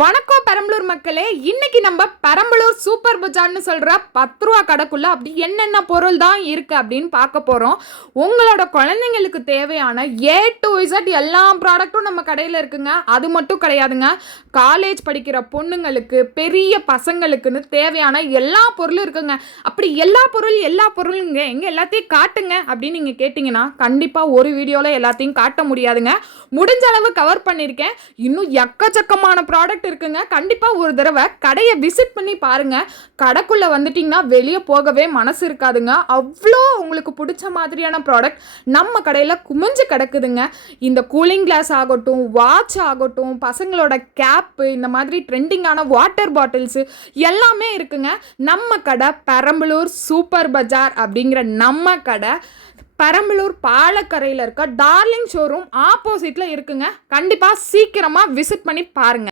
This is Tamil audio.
வணக்கம் பெரம்பலூர் மக்களே. இன்னைக்கு நம்ம பெரம்பலூர் சூப்பர் பஜார்னு சொல்ற 10 ரூபா கடைக்குள்ள அப்படி என்னென்ன பொருள் தான் இருக்கு அப்படின்னு பார்க்க போறோம். உங்களோட குழந்தைங்களுக்கு தேவையான A to Z எல்லா ப்ராடக்ட்டும் நம்ம கடையில் இருக்குங்க. அது மட்டும் கிடையாதுங்க, காலேஜ் படிக்கிற பொண்ணுங்களுக்கு பெரிய பசங்களுக்குன்னு தேவையான எல்லா பொருளும் இருக்குங்க. அப்படி எல்லா பொருளுங்க எங்க எல்லாத்தையும் காட்டுங்க அப்படின்னு நீங்க கேட்டீங்கன்னா கண்டிப்பா ஒரு வீடியோல எல்லாத்தையும் காட்ட முடியாதுங்க. முடிஞ்ச அளவு கவர் பண்ணியிருக்கேன். இன்னும் எக்கச்சக்கமான ப்ராடக்ட் இருக்குங்க. கண்டிப்பா ஒரு தடவை கடையை விசிட் பண்ணி பாருங்க. கடைக்குள்ள வந்துட்டீங்கன்னா வெளியே போகவே மனசு இருக்காதுங்க. அவ்வளோ உங்களுக்கு பிடிச்ச மாதிரியான ப்ராடக்ட் நம்ம கடையில் குமிஞ்சு கிடக்குதுங்க. இந்த கூலிங் கிளாஸ் ஆகட்டும், வாட்ச் ஆகட்டும், பசங்களோட கேப்பு, இந்த மாதிரி ட்ரெண்டிங்கான வாட்டர் பாட்டில்ஸு எல்லாமே இருக்குங்க. நம்ம கடை பெரம்பலூர் சூப்பர் பஜார் அப்படிங்கிற நம்ம கடை பெரம்பலூர் பாலக்கரையில் இருக்க டார்லிங் ஷோரூம் ஆப்போசிட்டில் இருக்குங்க. கண்டிப்பாக சீக்கிரமாக விசிட் பண்ணி பாருங்கள்.